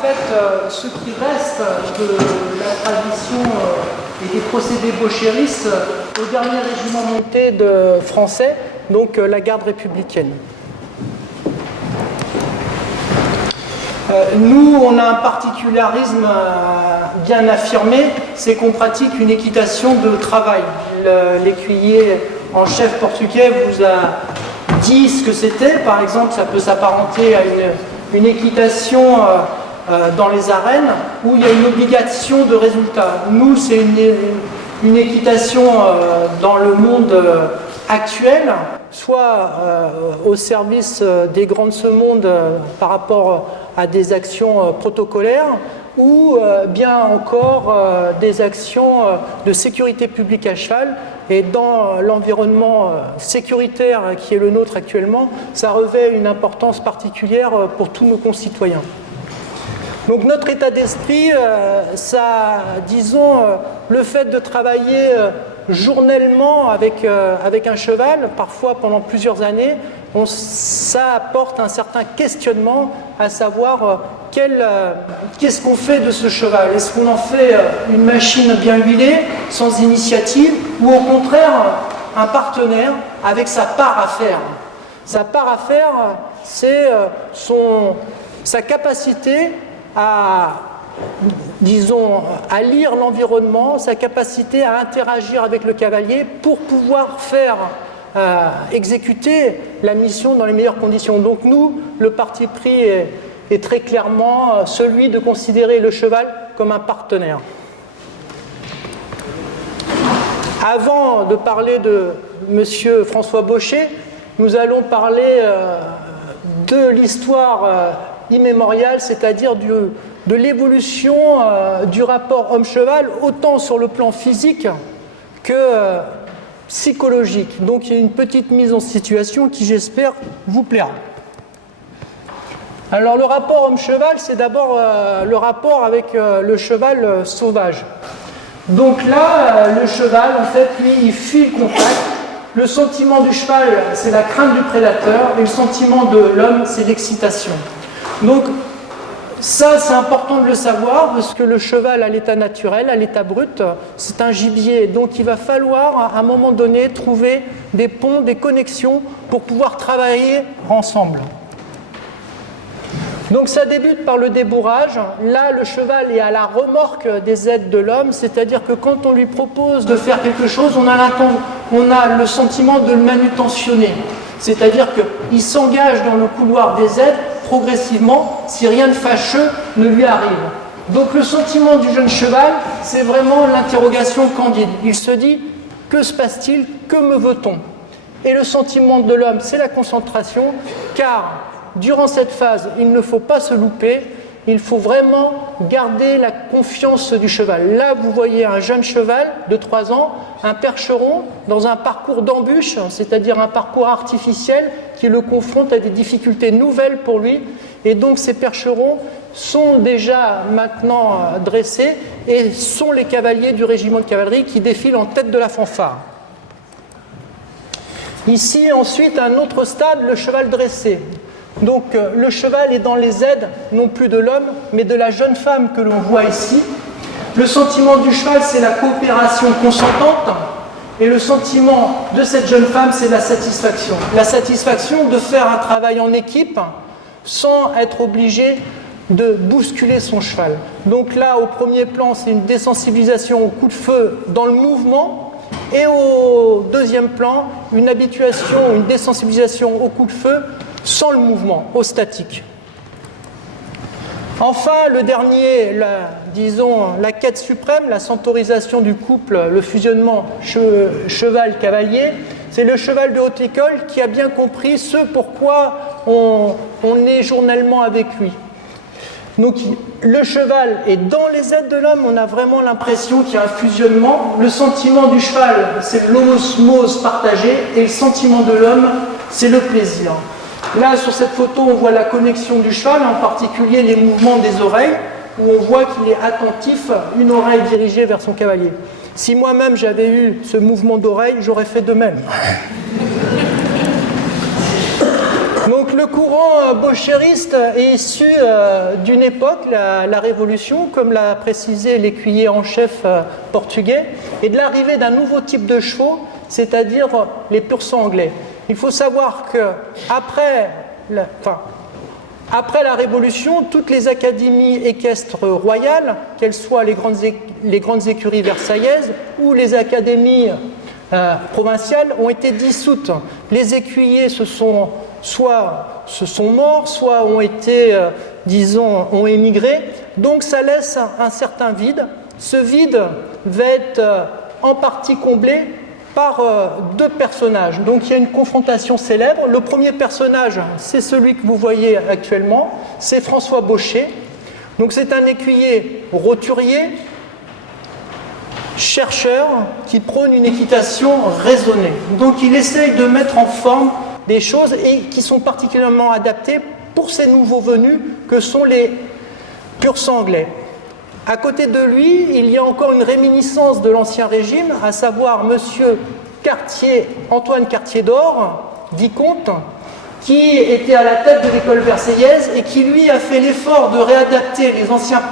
fait, ce qui reste de la tradition et des procédés bauchéristes au dernier régiment monté de français, donc la garde républicaine. Nous, on a un particularisme bien affirmé, c'est qu'on pratique une équitation de travail. L'écuyer en chef portugais vous a dit ce que c'était. Par exemple, ça peut s'apparenter à une équitation dans les arènes où il y a une obligation de résultat. Nous, c'est une équitation dans le monde actuel, soit au service des grands de ce monde par rapport à des actions protocolaires, ou bien encore des actions de sécurité publique à cheval. Et dans l'environnement sécuritaire qui est le nôtre actuellement, ça revêt une importance particulière pour tous nos concitoyens. Donc notre état d'esprit, ça, disons, le fait de travailler journellement avec un cheval, parfois pendant plusieurs années, ça apporte un certain questionnement, à savoir qu'est-ce qu'on fait de ce cheval? Est-ce qu'on en fait une machine bien huilée, sans initiative, ou au contraire un partenaire avec sa part à faire? Sa part à faire, c'est sa capacité à, disons, à lire l'environnement, sa capacité à interagir avec le cavalier pour pouvoir faire exécuter la mission dans les meilleures conditions. Donc nous, le parti pris est très clairement celui de considérer le cheval comme un partenaire. Avant de parler de M. François Baucher, nous allons parler de l'histoire immémoriale, c'est-à-dire de l'évolution du rapport homme-cheval, autant sur le plan physique que psychologique. Donc il y a une petite mise en situation qui, j'espère, vous plaira. Alors le rapport homme-cheval, c'est d'abord le rapport avec le cheval sauvage. Donc là, le cheval, en fait, lui, il fuit le contact. Le sentiment du cheval, c'est la crainte du prédateur, et le sentiment de l'homme, c'est l'excitation. Donc ça, c'est important de le savoir, parce que le cheval, à l'état naturel, à l'état brut, c'est un gibier. Donc il va falloir, à un moment donné, trouver des ponts, des connexions pour pouvoir travailler ensemble. Donc ça débute par le débourrage. Là, le cheval est à la remorque des aides de l'homme, c'est-à-dire que quand on lui propose de faire quelque chose, on a le sentiment de le manutentionner. C'est-à-dire qu'il s'engage dans le couloir des aides progressivement si rien de fâcheux ne lui arrive. Donc le sentiment du jeune cheval, c'est vraiment l'interrogation candide. Il se dit, que se passe-t-il? Que me veut-on? Et le sentiment de l'homme, c'est la concentration, car durant cette phase, il ne faut pas se louper, il faut vraiment garder la confiance du cheval. Là, vous voyez un jeune cheval de 3 ans, un percheron, dans un parcours d'embûche, c'est-à-dire un parcours artificiel qui le confronte à des difficultés nouvelles pour lui. Et donc ces percherons sont déjà maintenant dressés et sont les cavaliers du régiment de cavalerie qui défilent en tête de la fanfare. Ici, ensuite, un autre stade, le cheval dressé. Donc le cheval est dans les aides, non plus de l'homme, mais de la jeune femme que l'on voit ici. Le sentiment du cheval, c'est la coopération consentante, et le sentiment de cette jeune femme, c'est la satisfaction. La satisfaction de faire un travail en équipe sans être obligé de bousculer son cheval. Donc là, au premier plan, c'est une désensibilisation au coup de feu dans le mouvement, et au deuxième plan, une habituation, une désensibilisation au coup de feu sans le mouvement, au statique. Enfin, le dernier, disons, la quête suprême, la centaurisation du couple, le fusionnement cheval-cavalier, c'est le cheval de haute école qui a bien compris ce pourquoi on est journellement avec lui. Donc le cheval est dans les aides de l'homme, on a vraiment l'impression qu'il y a un fusionnement. Le sentiment du cheval, c'est l'osmose partagée, et le sentiment de l'homme, c'est le plaisir. Là, sur cette photo, on voit la connexion du cheval, en particulier les mouvements des oreilles, où on voit qu'il est attentif, une oreille dirigée vers son cavalier. Si moi-même j'avais eu ce mouvement d'oreille, j'aurais fait de même. Donc le courant bochériste est issu d'une époque, la Révolution, comme l'a précisé l'écuyer en chef portugais, et de l'arrivée d'un nouveau type de chevaux, c'est-à-dire les pur sang anglais. Il faut savoir qu'après après la Révolution, toutes les académies équestres royales, qu'elles soient les grandes écuries versaillaises ou les académies provinciales, ont été dissoutes. Les écuyers soit se sont morts, soit ont été, ont émigré. Donc ça laisse un certain vide. Ce vide va être en partie comblé par deux personnages. Donc il y a une confrontation célèbre. Le premier personnage, c'est celui que vous voyez actuellement, c'est François Bocher. Donc c'est un écuyer roturier, chercheur, qui prône une équitation raisonnée. Donc il essaye de mettre en forme des choses et qui sont particulièrement adaptées pour ces nouveaux venus que sont les pur sang anglais. À côté de lui, il y a encore une réminiscence de l'Ancien Régime, à savoir monsieur Antoine Cartier d'Or, vicomte, qui était à la tête de l'école versaillaise et qui, lui, a fait l'effort de réadapter les anciens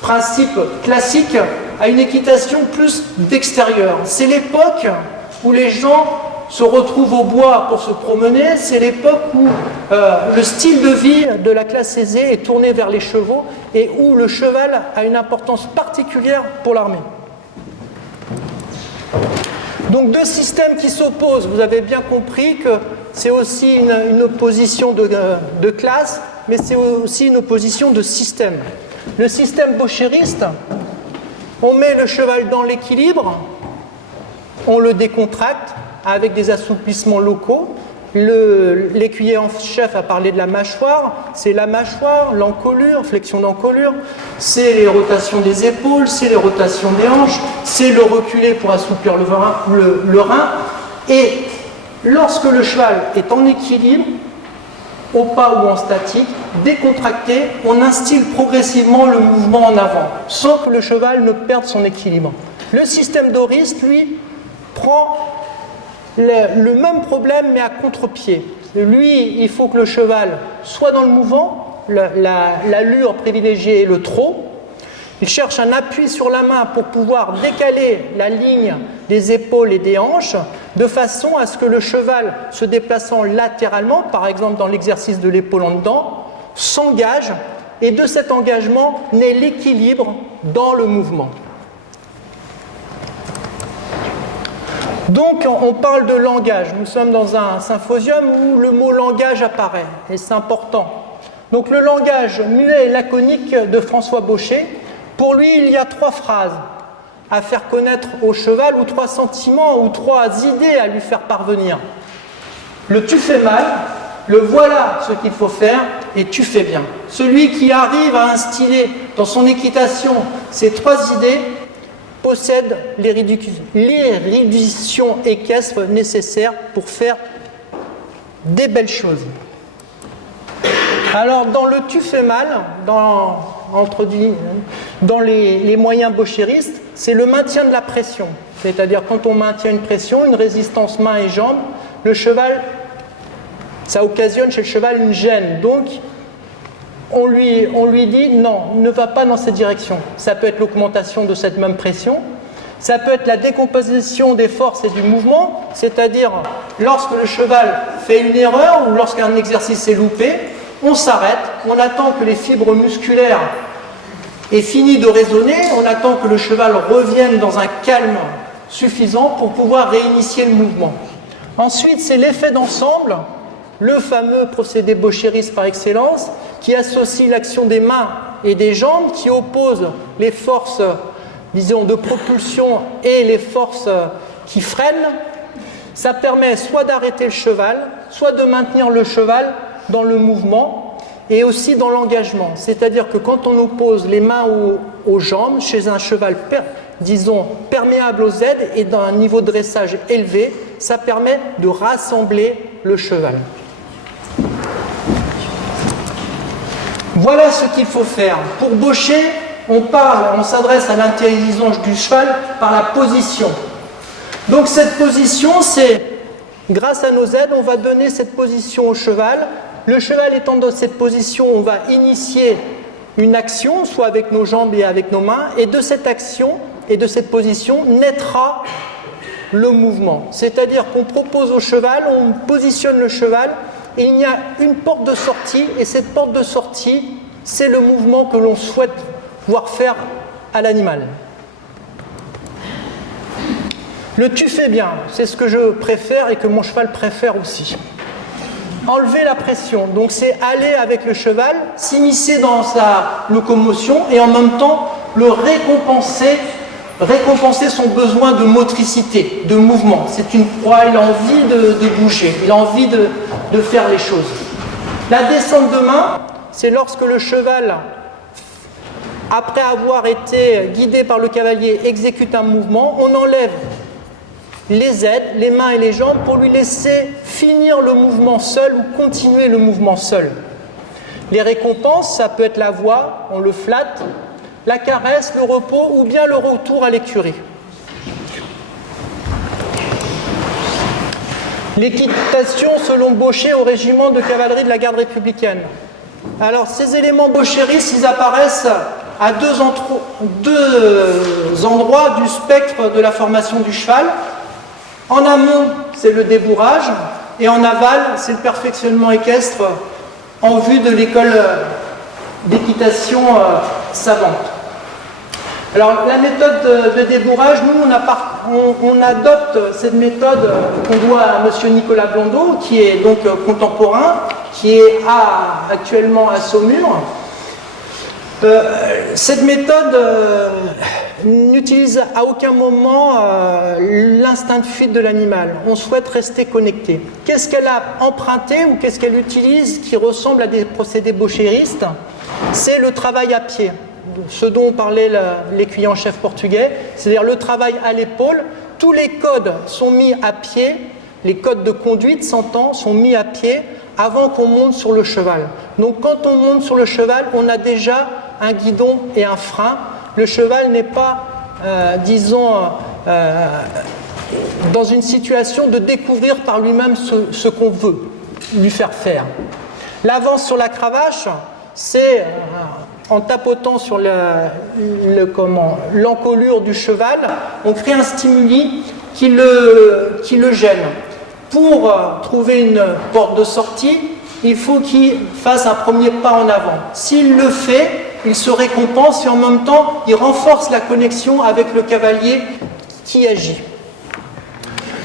principes classiques à une équitation plus d'extérieur. C'est l'époque où les gens se retrouvent au bois pour se promener, c'est l'époque où le style de vie de la classe aisée est tourné vers les chevaux et où le cheval a une importance particulière pour l'armée. Donc deux systèmes qui s'opposent, vous avez bien compris que c'est aussi une opposition de classe, mais c'est aussi une opposition de système. Le système bochériste, on met le cheval dans l'équilibre, on le décontracte, avec des assouplissements locaux. L'écuyer en chef a parlé de la mâchoire, c'est la mâchoire, l'encolure, flexion d'encolure, c'est les rotations des épaules, c'est les rotations des hanches, c'est le reculer pour assouplir le rein. Et lorsque le cheval est en équilibre, au pas ou en statique, décontracté, on instille progressivement le mouvement en avant, sans que le cheval ne perde son équilibre. Le système doriste, lui, prend le même problème mais à contre-pied. Lui, il faut que le cheval soit dans le mouvement, l'allure privilégiée est le trot. Il cherche un appui sur la main pour pouvoir décaler la ligne des épaules et des hanches de façon à ce que le cheval, se déplaçant latéralement, par exemple dans l'exercice de l'épaule en dedans, s'engage et de cet engagement naît l'équilibre dans le mouvement. Donc on parle de langage, nous sommes dans un symposium où le mot langage apparaît, et c'est important. Donc le langage muet et laconique de François Bocher, pour lui il y a 3 phrases à faire connaître au cheval, ou 3 sentiments, ou 3 idées à lui faire parvenir. Le tu fais mal, le voilà ce qu'il faut faire, et tu fais bien. Celui qui arrive à instiller dans son équitation ces 3 idées, possède l'érudition équestre nécessaire pour faire des belles choses. Alors, dans le tu fais mal, dans les moyens bochéristes, c'est le maintien de la pression. C'est-à-dire, quand on maintient une pression, une résistance main et jambe, le cheval, ça occasionne chez le cheval une gêne. Donc, on lui dit non, ne va pas dans cette direction. Ça peut être l'augmentation de cette même pression, ça peut être la décomposition des forces et du mouvement, c'est-à-dire lorsque le cheval fait une erreur ou lorsqu'un exercice est loupé, on s'arrête, on attend que les fibres musculaires aient fini de résonner, on attend que le cheval revienne dans un calme suffisant pour pouvoir réinitier le mouvement. Ensuite, c'est l'effet d'ensemble, le fameux procédé bochériste par excellence, qui associe l'action des mains et des jambes, qui oppose les forces, disons, de propulsion et les forces qui freinent. Ça permet soit d'arrêter le cheval, soit de maintenir le cheval dans le mouvement et aussi dans l'engagement. C'est-à-dire que quand on oppose les mains aux jambes, chez un cheval, disons, perméable aux aides et d'un niveau de dressage élevé, ça permet de rassembler le cheval. Voilà ce qu'il faut faire. Pour Bocher, on s'adresse à l'intelligence du cheval par la position. Donc cette position, c'est, grâce à nos aides, on va donner cette position au cheval Le cheval étant dans cette position, on va initier une action, soit avec nos jambes et avec nos mains, et de cette action et de cette position naîtra le mouvement. C'est-à-dire qu'on propose au cheval, on positionne le cheval, et il y a une porte de sortie, et cette porte de sortie, c'est le mouvement que l'on souhaite voir faire à l'animal. Le tu fais bien, c'est ce que je préfère et que mon cheval préfère aussi. Enlever la pression, donc c'est aller avec le cheval, s'immiscer dans sa locomotion et en même temps le récompenser son besoin de motricité, de mouvement. C'est une proie, il a envie de bouger, il a envie de faire les choses. La descente de main, c'est lorsque le cheval, après avoir été guidé par le cavalier, exécute un mouvement, on enlève les aides, les mains et les jambes pour lui laisser finir le mouvement seul ou continuer le mouvement seul. Les récompenses, ça peut être la voix, on le flatte, la caresse, le repos ou bien le retour à l'écurie. L'équitation selon Baucher au régiment de cavalerie de la garde républicaine. Alors ces éléments baucheristes, ils apparaissent à deux endroits du spectre de la formation du cheval. En amont, c'est le débourrage, et en aval, c'est le perfectionnement équestre en vue de l'école d'équitation savante. Alors, la méthode de débourrage, nous, on adopte cette méthode qu'on doit à M. Nicolas Blondeau, qui est donc contemporain, qui est actuellement à Saumur. Cette méthode n'utilise à aucun moment l'instinct de fuite de l'animal. On souhaite rester connecté. Qu'est-ce qu'elle a emprunté ou qu'est-ce qu'elle utilise qui ressemble à des procédés bauchéristes? C'est le travail à pied, ce dont parlait l'écuyer en chef portugais, c'est-à-dire le travail à l'épaule. Tous les codes sont mis à pied, les codes de conduite, s'entend, sont mis à pied avant qu'on monte sur le cheval. Donc quand on monte sur le cheval, on a déjà un guidon et un frein. Le cheval n'est pas, dans une situation de découvrir par lui-même ce qu'on veut lui faire faire. L'avance sur la cravache, c'est en tapotant sur l'encolure du cheval, on crée un stimuli qui le gêne. Pour trouver une porte de sortie, il faut qu'il fasse un premier pas en avant. S'il le fait, il se récompense et en même temps, il renforce la connexion avec le cavalier qui agit.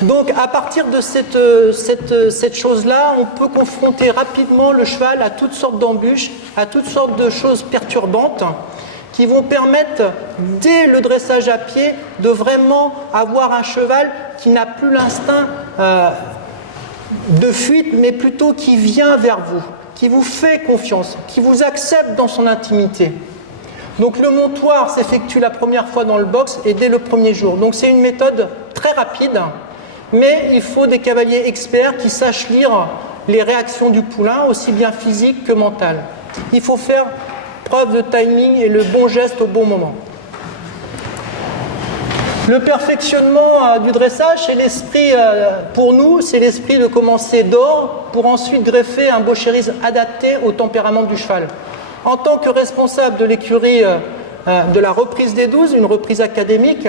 Donc, à partir de cette chose-là, on peut confronter rapidement le cheval à toutes sortes d'embûches, à toutes sortes de choses perturbantes qui vont permettre, dès le dressage à pied, de vraiment avoir un cheval qui n'a plus l'instinct de fuite, mais plutôt qui vient vers vous, qui vous fait confiance, qui vous accepte dans son intimité. Donc le montoir s'effectue la première fois dans le box et dès le premier jour. Donc c'est une méthode très rapide, mais il faut des cavaliers experts qui sachent lire les réactions du poulain, aussi bien physiques que mentales. Il faut faire preuve de timing et le bon geste au bon moment. Le perfectionnement du dressage, c'est l'esprit, pour nous, c'est l'esprit de commencer d'or pour ensuite greffer un bauchérisme adapté au tempérament du cheval. En tant que responsable de l'écurie de la reprise des 12, une reprise académique,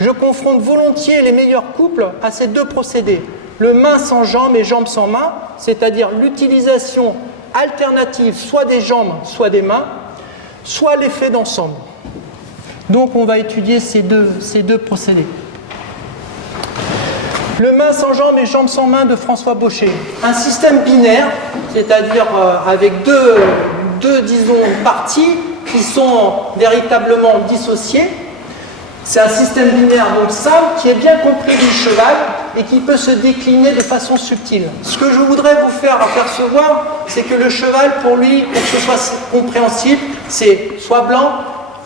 je confronte volontiers les meilleurs couples à ces deux procédés. Le main sans jambes et jambes sans main, c'est-à-dire l'utilisation alternative soit des jambes, soit des mains, soit l'effet d'ensemble. Donc on va étudier ces deux procédés. Le main sans jambes et jambes sans main de François Baucher. Un système binaire, c'est-à-dire avec deux parties qui sont véritablement dissociées. C'est un système binaire donc simple qui est bien compris du cheval et qui peut se décliner de façon subtile. Ce que je voudrais vous faire apercevoir, c'est que le cheval, pour lui, pour que ce soit compréhensible, c'est soit blanc,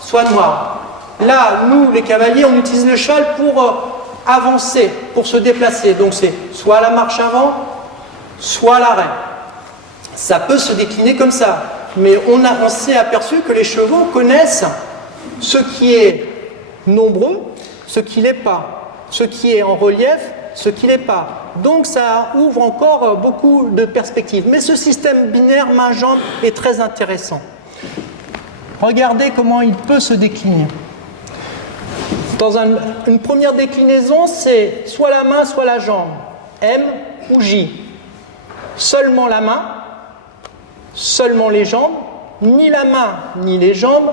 soit noir. Là, nous, les cavaliers, on utilise le cheval pour avancer, pour se déplacer. Donc c'est soit la marche avant, soit l'arrêt. Ça peut se décliner comme ça. Mais on s'est aperçu que les chevaux connaissent ce qui est nombreux, ce qui ne l'est pas, ce qui est en relief, ce qui n'est pas. Donc ça ouvre encore beaucoup de perspectives. Mais ce système binaire main-jambe est très intéressant. Regardez comment il peut se décliner. Dans une première déclinaison, c'est soit la main, soit la jambe. M ou J. Seulement la main, seulement les jambes, ni la main ni les jambes,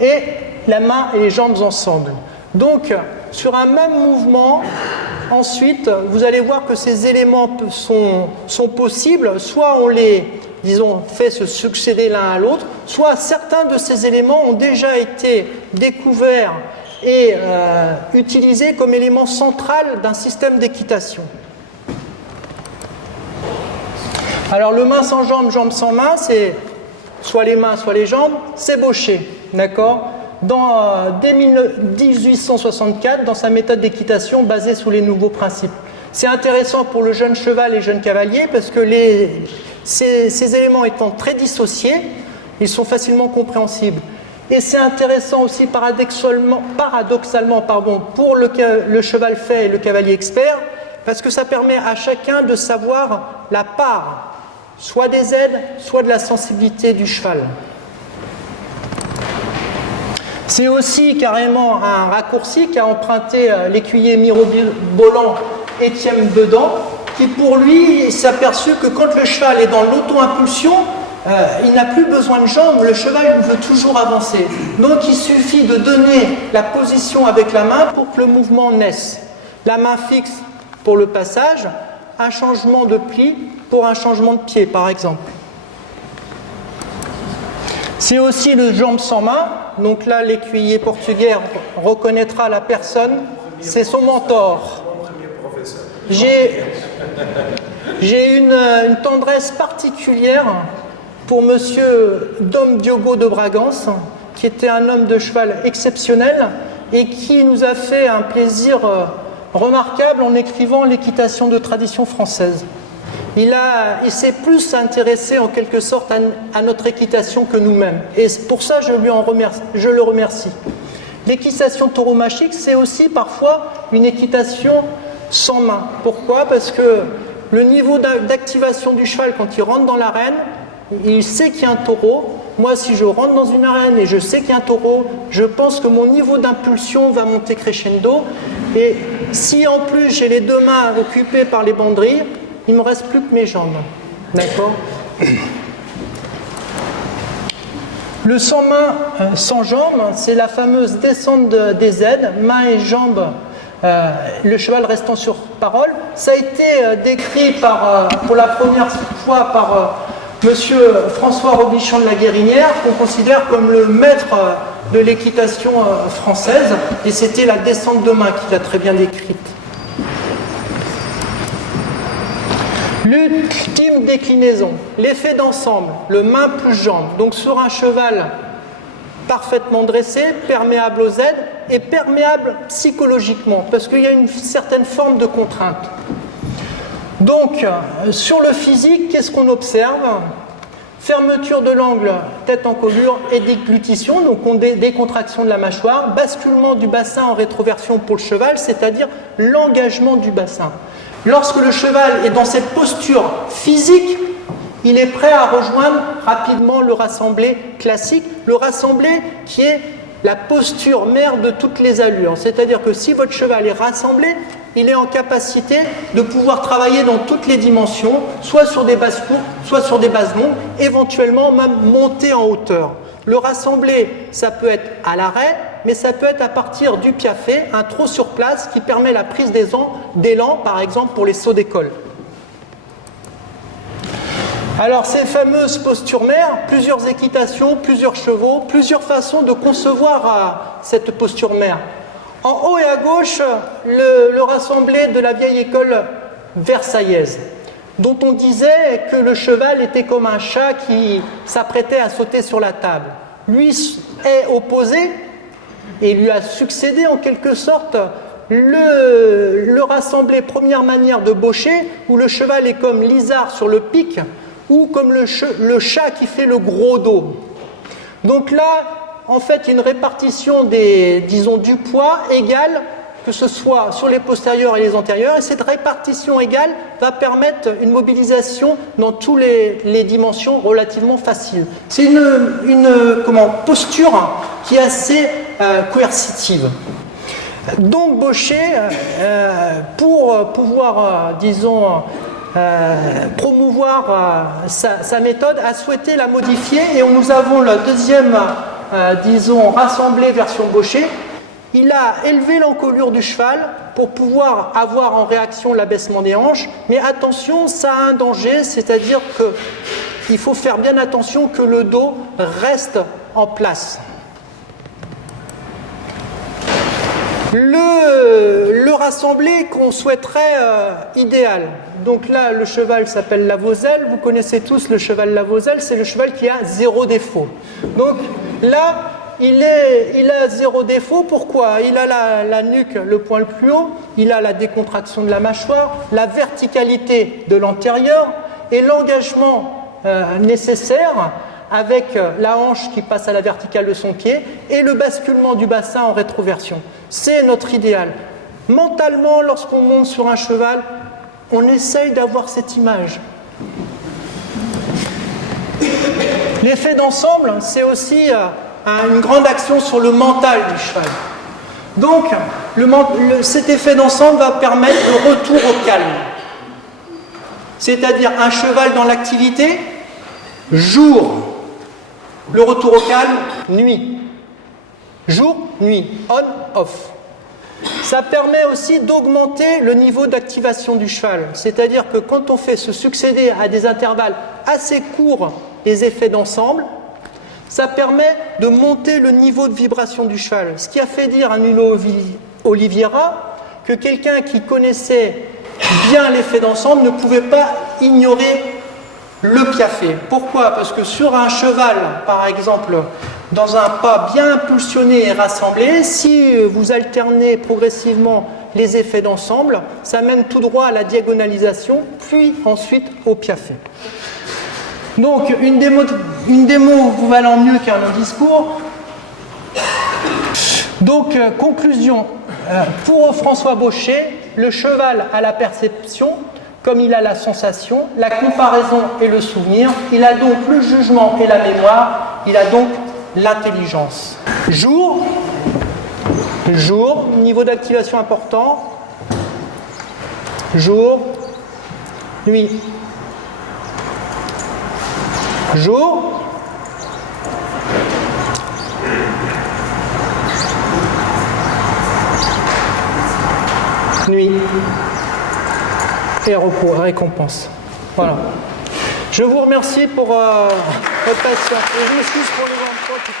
et la main et les jambes ensemble. Donc, sur un même mouvement, ensuite, vous allez voir que ces éléments sont possibles, soit on les, disons, fait se succéder l'un à l'autre, soit certains de ces éléments ont déjà été découverts et utilisés comme élément central d'un système d'équitation. Alors le main sans jambe, jambe sans main, c'est soit les mains, soit les jambes, c'est Baucher, d'accord ? Dès 1864, dans sa méthode d'équitation basée sur les nouveaux principes. C'est intéressant pour le jeune cheval et jeune cavalier parce que ces éléments étant très dissociés, ils sont facilement compréhensibles. Et c'est intéressant aussi paradoxalement pour le cheval fait et le cavalier expert, parce que ça permet à chacun de savoir la part, soit des aides, soit de la sensibilité du cheval. C'est aussi carrément un raccourci qu'a emprunté l'écuyer mirobolant Étienne Bedan, qui pour lui s'est aperçu que quand le cheval est dans l'auto-impulsion, il n'a plus besoin de jambes, le cheval veut toujours avancer. Donc il suffit de donner la position avec la main pour que le mouvement naisse. La main fixe pour le passage, un changement de pli pour un changement de pied, par exemple. C'est aussi le jambe sans main. Donc là, l'écuyer portugais reconnaîtra la personne, c'est son mentor. J'ai une tendresse particulière pour monsieur Dom Diogo de Bragança, qui était un homme de cheval exceptionnel et qui nous a fait un plaisir remarquable en écrivant l'équitation de tradition française. Il s'est plus intéressé en quelque sorte à notre équitation que nous-mêmes. Et pour ça, je le remercie. L'équitation tauromachique, c'est aussi parfois une équitation sans main. Pourquoi ? Parce que le niveau d'activation du cheval quand il rentre dans l'arène, il sait qu'il y a un taureau. Moi, si je rentre dans une arène et je sais qu'il y a un taureau, je pense que mon niveau d'impulsion va monter crescendo. Et si en plus j'ai les deux mains occupées par les banderilles, il ne me reste plus que mes jambes. D'accord ? Le sans main, sans jambes, c'est la fameuse descente des aides, mains et jambes, le cheval restant sur parole. Ça a été décrit pour la première fois par monsieur François Robichon de la Guérinière, qu'on considère comme le maître de l'équitation française, et c'était la descente de main qu'il a très bien décrite. L'ultime déclinaison, l'effet d'ensemble, le main plus jambe. Donc sur un cheval parfaitement dressé, perméable aux aides et perméable psychologiquement, parce qu'il y a une certaine forme de contrainte. Donc sur le physique, qu'est-ce qu'on observe ? Fermeture de l'angle, tête en colure et déglutition, donc décontraction de la mâchoire, basculement du bassin en rétroversion pour le cheval, c'est-à-dire l'engagement du bassin. Lorsque le cheval est dans cette posture physique, il est prêt à rejoindre rapidement le rassemblé classique, le rassemblé qui est la posture mère de toutes les allures. C'est-à-dire que si votre cheval est rassemblé, il est en capacité de pouvoir travailler dans toutes les dimensions, soit sur des bases courtes, soit sur des bases longues, éventuellement même monter en hauteur. Le rassemblé, ça peut être à l'arrêt, mais ça peut être à partir du piafé, un trot sur place qui permet la prise d'élan, par exemple pour les sauts d'école. Alors ces fameuses postures mères, plusieurs équitations, plusieurs chevaux, plusieurs façons de concevoir cette posture mère. En haut et à gauche, le rassemblé de la vieille école versaillaise, dont on disait que le cheval était comme un chat qui s'apprêtait à sauter sur la table. Lui est opposé et lui a succédé en quelque sorte le rassemblé première manière de Baucher, où le cheval est comme l'isard sur le pic, ou comme le chat qui fait le gros dos. Donc là, en fait, une répartition du poids égale que ce soit sur les postérieurs et les antérieurs, et cette répartition égale va permettre une mobilisation dans toutes les dimensions relativement facile. C'est une posture qui est assez coercitive. Donc Baucher, pour pouvoir, disons, promouvoir sa méthode, a souhaité la modifier, et nous avons le deuxième, disons, rassemblé version Baucher. Il a élevé l'encolure du cheval pour pouvoir avoir en réaction l'abaissement des hanches, mais attention, ça a un danger, c'est-à-dire qu'il faut faire bien attention que le dos reste en place. Le rassemblé qu'on souhaiterait idéal. Donc là, le cheval s'appelle la Vozelle. Vous connaissez tous le cheval la Vozelle, c'est le cheval qui a 0 défaut. Donc là, il a 0 défaut. Pourquoi? Il a la nuque, le point le plus haut, il a la décontraction de la mâchoire, la verticalité de l'antérieur et l'engagement nécessaire avec la hanche qui passe à la verticale de son pied et le basculement du bassin en rétroversion. C'est notre idéal. Mentalement, lorsqu'on monte sur un cheval, on essaye d'avoir cette image. L'effet d'ensemble, c'est aussi une grande action sur le mental du cheval. Donc, cet effet d'ensemble va permettre le retour au calme. C'est-à-dire un cheval dans l'activité, jour. Le retour au calme, nuit. Jour, nuit, on, off. Ça permet aussi d'augmenter le niveau d'activation du cheval. C'est-à-dire que quand on fait se succéder à des intervalles assez courts les effets d'ensemble, ça permet de monter le niveau de vibration du cheval. Ce qui a fait dire à Nuno Oliveira que quelqu'un qui connaissait bien l'effet d'ensemble ne pouvait pas ignorer le piafé. Pourquoi? Parce que sur un cheval, par exemple, dans un pas bien impulsionné et rassemblé, si vous alternez progressivement les effets d'ensemble, ça mène tout droit à la diagonalisation, puis ensuite au piafé. Donc, une démo vous valant mieux qu'un long discours. Donc, conclusion. Pour François Baucher, le cheval a la perception, comme il a la sensation, la comparaison et le souvenir. Il a donc le jugement et la mémoire. Il a donc l'intelligence. Jour, niveau d'activation important. Jour, nuit. Jour, nuit et récompense. Voilà. Je vous remercie pour votre patience et je m'excuse pour les enfants qui